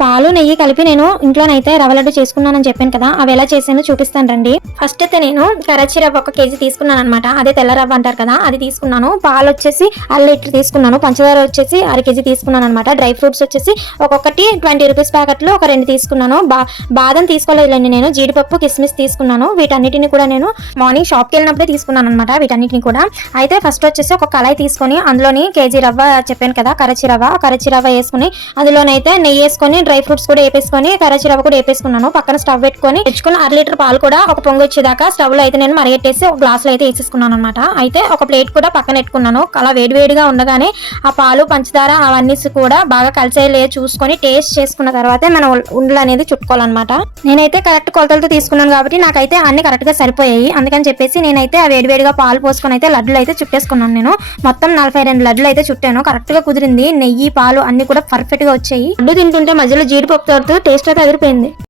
పాలు నెయ్యి కలిపి నేను ఇంట్లోనైతే రవ్వ లడ్డు చేసుకున్నానని చెప్పాను కదా, అవి ఎలా చేసానో చూపిస్తాను రండి. ఫస్ట్ అయితే నేను కరాచీ రవ్వ 1 కేజీ తీసుకున్నాను అనమాట. అదే తెల్ల రవ్వ అంటారు కదా, అది తీసుకున్నాను. పాలు వచ్చేసి 1/2 లీటర్ తీసుకున్నాను. పంచదార వచ్చేసి 1/2 కేజీ తీసుకున్నాను అనమాట. డ్రై ఫ్రూట్స్ వచ్చేసి ఒక్కొక్కటి 20 రూపీస్ ప్యాకెట్లు ఒక 2 తీసుకున్నాను. బాదం తీసుకోలేదులేండి, నేను జీడిపప్పు కిస్మిస్ తీసుకున్నాను. వీటన్నిటిని కూడా నేను మార్నింగ్ షాప్కి వెళ్ళినప్పుడే తీసుకున్నాను అనమాట. వీటన్నిటిని కూడా అయితే ఫస్ట్ వచ్చేసి ఒక కళాయి తీసుకొని అందులోని కేజీ రవ్వ చెప్పాను కదా, కరాచీ రవ్వ వేసుకుని అందులోనైతే నెయ్యి వేసుకొని డ్రై ఫ్రూట్స్ కూడా వేపేసుకొని కరాచీ రవ్వ కూడా వేపేసుకున్నాను. పక్కన స్టవ్ పెట్టుకొని తెచ్చుకుని 1/2 లీటర్ పాలు కూడా ఒక పొంగు వచ్చేదాకా స్టవ్ లో అయితే నేను మరిగెట్టేసి ఒక గ్లాస్ లో అయితే వేసేసుకున్నాను అనమాట. అయితే ఒక ప్లేట్ కూడా పక్కన పెట్టుకున్నాను. అలా వేడివేడిగా ఉండగానే ఆ పాలు పంచదార అవన్నీ కూడా బాగా కలిసేలే చూసుకొని టేస్ట్ చేసుకున్న తర్వాతే మనం ఉండలు అనేది చుట్టుకోవాలన్నమాట. నేనైతే కరెక్ట్ కొలతలతో తీసుకున్నాను కాబట్టి నాకైతే అన్ని కరెక్ట్ గా సరిపోయాయి. అందుకని చెప్పేసి నేనైతే ఆ వేడివేడిగా పాలు పోసుకొని అయితే లడ్డులు అయితే చుట్టేసుకున్నాను. నేను మొత్తం 42 లడ్డులు అయితే చుట్టాను. కరెక్ట్ గా కుదిరింది. నెయ్యి పాలు అన్ని కూడా పర్ఫెక్ట్ గా వచ్చాయి. లడ్డు తింటుంటే మధ్యలో జీడిపప్పు తోడుతూ టేస్ట్ అయితే అదిరిపోయింది.